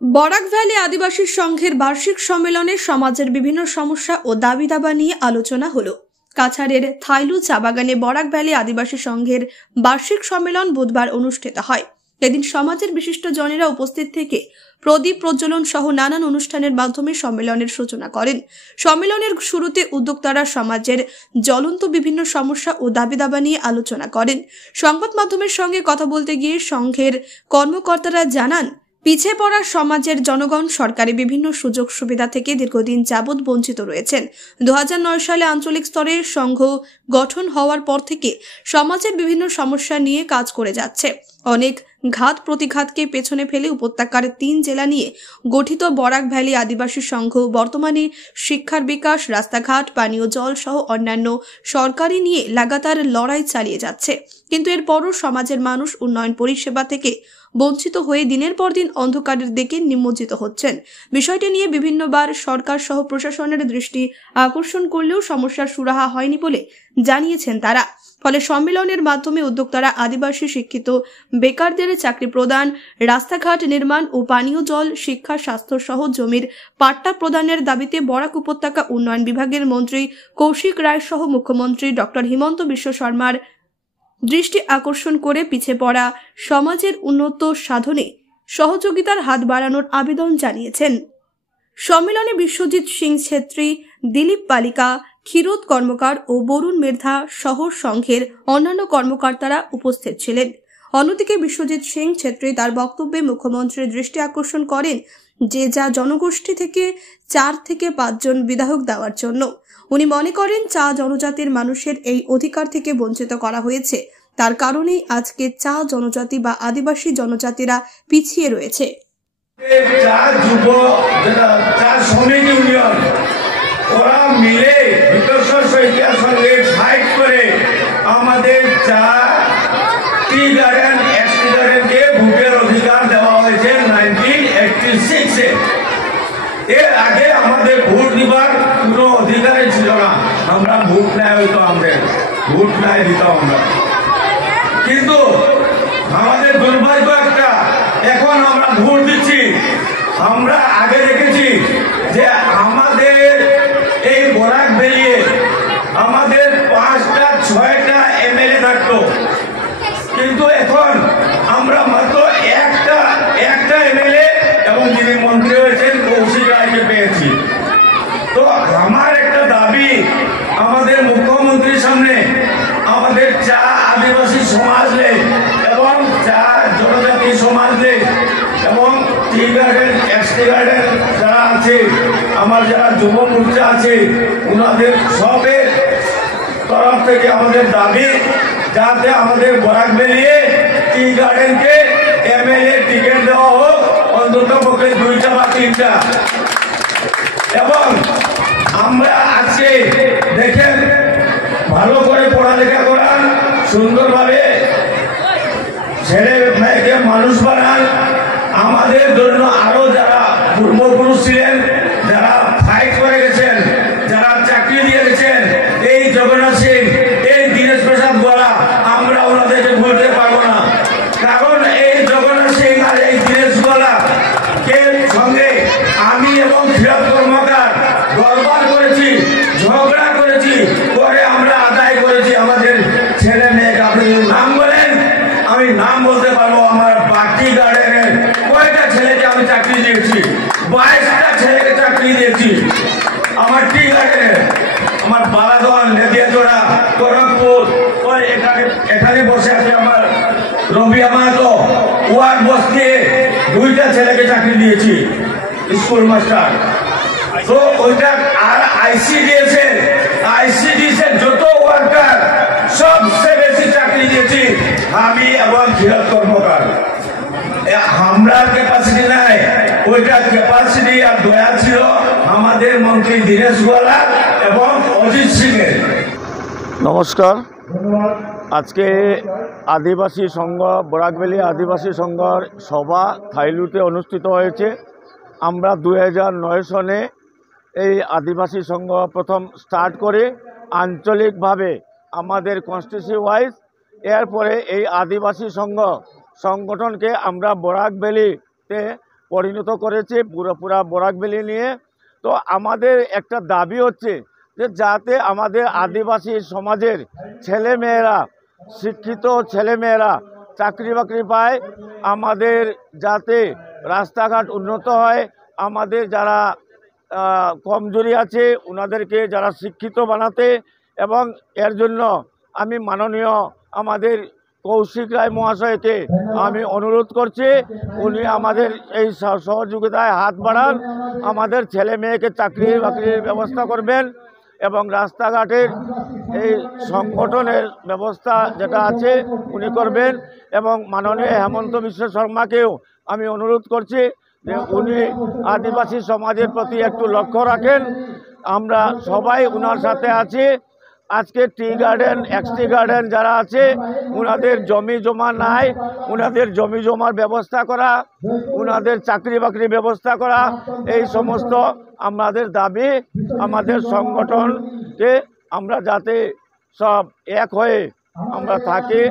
Barak valley আদিবাসী সংঘের বার্ষিক সম্মেলনে সমাজের বিভিন্ন সমস্যা ও দাবি দাবা নিয়ে আলোচনা হলো। কাছাড়ের থাইলু চা বাগানে বরাক ভ্যালি আদিবাসী সংঘের বার্ষিক সম্মেলন বুধবার অনুষ্ঠিত হয়। এদিন সমাজের বিশিষ্ট জনেরা উপস্থিত থেকে প্রদীপ প্রজ্বলন সহ নানান অনুষ্ঠানের মাধ্যমে সম্মেলনের সূচনা করেন। সম্মেলনের শুরুতে উদ্যোক্তারা সমাজের জ্বলন্ত বিভিন্ন সমস্যা ও দাবি দাবা নিয়ে আলোচনা করেন। সংবাদ মাধ্যমের সঙ্গে কথা বলতে গিয়ে সংঘের কর্মকর্তারা জানান, পিছিয়ে পড়া সমাজের জনগণ সরকারি বিভিন্ন সুযোগ সুবিধা থেকে দীর্ঘদিন যাবৎ বঞ্চিত রয়েছেন। 2009 সালে আঞ্চলিক স্তরে সংঘ গঠন হওয়ার পর থেকে সমাজের বিভিন্ন সমস্যা নিয়ে কাজ করে যাচ্ছে। অনেক ঘাত প্রতিঘাতকে পেছনে ফেলে উপত্যকার 3 জেলা নিয়ে গঠিত বরাক ভ্যালি আদিবাসী সংঘ বর্তমানে শিক্ষার বিকাশ, রাস্তাঘাট, পানীয় জল সহ অন্যান্য সরকারি নিয়ে লাগাতার লড়াই চালিয়ে যাচ্ছে। কিন্তু এরপরও সমাজের মানুষ উন্নয়ন পরিষেবা থেকে বঞ্চিত হয়ে দিনের পর দিন অন্ধকারের দিকে নিমজ্জিত হচ্ছেন। বিষয়টি নিয়ে বিভিন্নবার সরকার সহ প্রশাসনের দৃষ্টি আকর্ষণ করলেও সমস্যার সুরাহা হয়নি বলে জানিয়েছেন তারা। ফলে সম্মেলনের মাধ্যমে উদ্যোক্তারা আদিবাসী শিক্ষিত বেকারদের চাকরি প্রদান, রাস্তাঘাট নির্মাণ ও পানীয় জল, শিক্ষা, স্বাস্থ্য সহ জমির পাট্টা প্রদানের দাবিতে বরাক উপত্যকা উন্নয়ন বিভাগের মন্ত্রী কৌশিক রায় সহ মুখ্যমন্ত্রী ডক্টর হিমন্ত বিশ্ব শর্মার দৃষ্টি আকর্ষণ করে পিছিয়ে পড়া সমাজের উন্নত সাধনে সহযোগিতার হাত বাড়ানোর আবেদন জানিয়েছেন। সম্মেলনে বিশ্বজিৎ সিং ছেত্রী, দিলীপ বালিকা, ক্ষীরোদ কর্মকার ও বরুণ মেধা সহ সংঘের অন্যান্য কর্মকর্তারা উপস্থিত ছিলেন। অন্যদিকে বিশ্বজিৎ সিং ছেত্রী তার বক্তব্যে মুখ্যমন্ত্রীর দৃষ্টি আকর্ষণ করেন যে যা জনগোষ্ঠী থেকে 4 থেকে 5 জন বিধায়ক দেওয়ার জন্য। উনি মনে করেন চা জনজাতির মানুষের এই অধিকার থেকে বঞ্চিত করা হয়েছে, তার কারণেই আজকে চা জনজাতি বা আদিবাসী জনজাতিরা পিছিয়ে রয়েছে। ওরা মিলে ফাইট করে আমাদের চা টি গার্ডেন, এক্সটি গার্ডেনকে ভোটের অধিকার দেওয়া হয়েছে 1986-এ। এর আগে আমাদের ভোট দিবার কোনো অধিকারই ছিল না। আমরা ভোট নেয় হইতো, আমাদের ভোট নেয় দিতাম আমরা। কিন্তু আমাদের দুর্ভাগ্য একটা, এখন আমরা ভোট দিচ্ছি। আমরা আগে দেখেছি যে আমাদের এই বরাক ভ্যালিয়ে আমাদের 5টা 6টা এমএলএ থাকতো, কিন্তু এখন আমরা মাত্র একটা এমএলএ এবং যিনি মন্ত্রী হয়েছেন কৌশিক রায়কে পেয়েছি। তো আমার একটা দাবি আমাদের মুখ্যমন্ত্রীর সামনে, আমাদের চা আদিবাসী সমাজে এবং চা জনজাতি সমাজে এবং টি গার্ডেন, এক্সটি গার্ডেন যারা আছে, আমার যারা যুব মোর্চা আছে, ওনাদের সবের তরফ থেকে আমাদের দাবি যাতে আমাদের বরাক ভ্যালিয়ে টি গার্ডেনকে এমএলএ টিকিট দেওয়া হোক, অন্তত পক্ষে 2টা বা 3টা। এবং আমরা আজকে দেখেন ভালো করে পড়ালেখা করান, সুন্দরভাবে ছেলে মেয়েকে মানুষ বানান। আমাদের জন্য আরো যারা পূর্বপুরুষ ছিলেন, যারা ফাইট করে গেছেন, যারা চাকরি দিয়ে গেছেন, এই জগন্নাথ সিং, এই দীনেশ প্রসাদ গোয়ালা, আমরা ওনাদেরকে ভুলতে পারবো না। কারণ এই জগন্নাথ সিং আর এই দীনেশ গোয়ালা কে সঙ্গে আমি এবং ক্ষীরোদ কর্মকার দরবার করেছি, ঝগড়া করেছি, করে আমরা আদায় করেছি আমাদের ছেলে মেয়েকে। আপনি নাম বলেন, আমি নাম বলতে পারবো। আমার বাকি গার্ডেনের কয়টা ছেলেকে আমি চাকরি দিয়েছি, 22টা ছেলেকে চাকরি দিয়েছি আমার টি গার্ডেনের। আমার বালাগঞ্জ, নেদিয়াজোড়া, খড়গপুর, ওই এখানে বসে আছে আমার রবি আমাতো, ওয়ার্ড বস্তি 2টা ছেলেকে চাকরি দিয়েছি স্কুল মাস্টার। তো ওইটা আর আইসি দিয়েছে, আইসিডিসের যত ওয়ার্কার সবচেয়ে বেশি চাকরি দিয়েছি আমি এবং ক্ষীরোদ কর্মকার। আমরা ক্যাপাসিটি নাই, ওইটা ক্যাপাসিটি আর দয়া ছিল আমাদের মন্ত্রী দীনেশ গোয়ালা এবং অজিত সিং এর। নমস্কার। আজকে আদিবাসী সংঘ, বরাক ভ্যালি আদিবাসী সংঘর সভা থাইলুতে অনুষ্ঠিত হয়েছে। আমরা 2009 সনে এই আদিবাসী সংঘ প্রথম স্টার্ট করে আঞ্চলিকভাবে আমাদের কনস্টিটিউন্সি ওয়াইজ, এরপরে এই আদিবাসী সংঘ সংগঠনকে আমরা বরাক ভ্যালিতে পরিণত করেছে পুরা বরাক ভ্যালি নিয়ে। তো আমাদের একটা দাবি হচ্ছে যে যাতে আমাদের আদিবাসী সমাজের ছেলেমেয়েরা, শিক্ষিত ছেলেমেয়েরা চাকরি বাকরি পায়, আমাদের যাতে রাস্তাঘাট উন্নত হয়, আমাদের যারা কমজোরি আছে ওনাদেরকে যারা শিক্ষিত বানাতে, এবং এর জন্য আমি মাননীয় আমাদের কৌশিক রায় মহাশয়কে আমি অনুরোধ করছি উনি আমাদের এই সহযোগিতায় হাত বাড়ান, আমাদের ছেলে মেয়েকে চাকরি বাকরির ব্যবস্থা করবেন এবং রাস্তাঘাটের এই সংগঠনের ব্যবস্থা যেটা আছে উনি করবেন। এবং মাননীয় হেমন্ত বিশ্ব শর্মাকেও আমি অনুরোধ করছি যে উনি আদিবাসী সমাজের প্রতি একটু লক্ষ্য রাখেন। আমরা সবাই ওনার সাথে আছি। আজকে টি গার্ডেন, এক্সটি গার্ডেন যারা আছে ওনাদের জমি জমা নাই, ওনাদের জমি জমার ব্যবস্থা করা, ওনাদের চাকরি বাকরি ব্যবস্থা করা, এই সমস্ত আমাদের দাবি। আমাদের সংগঠনকে আমরা যাতে সব এক হয়ে আমরা থাকি।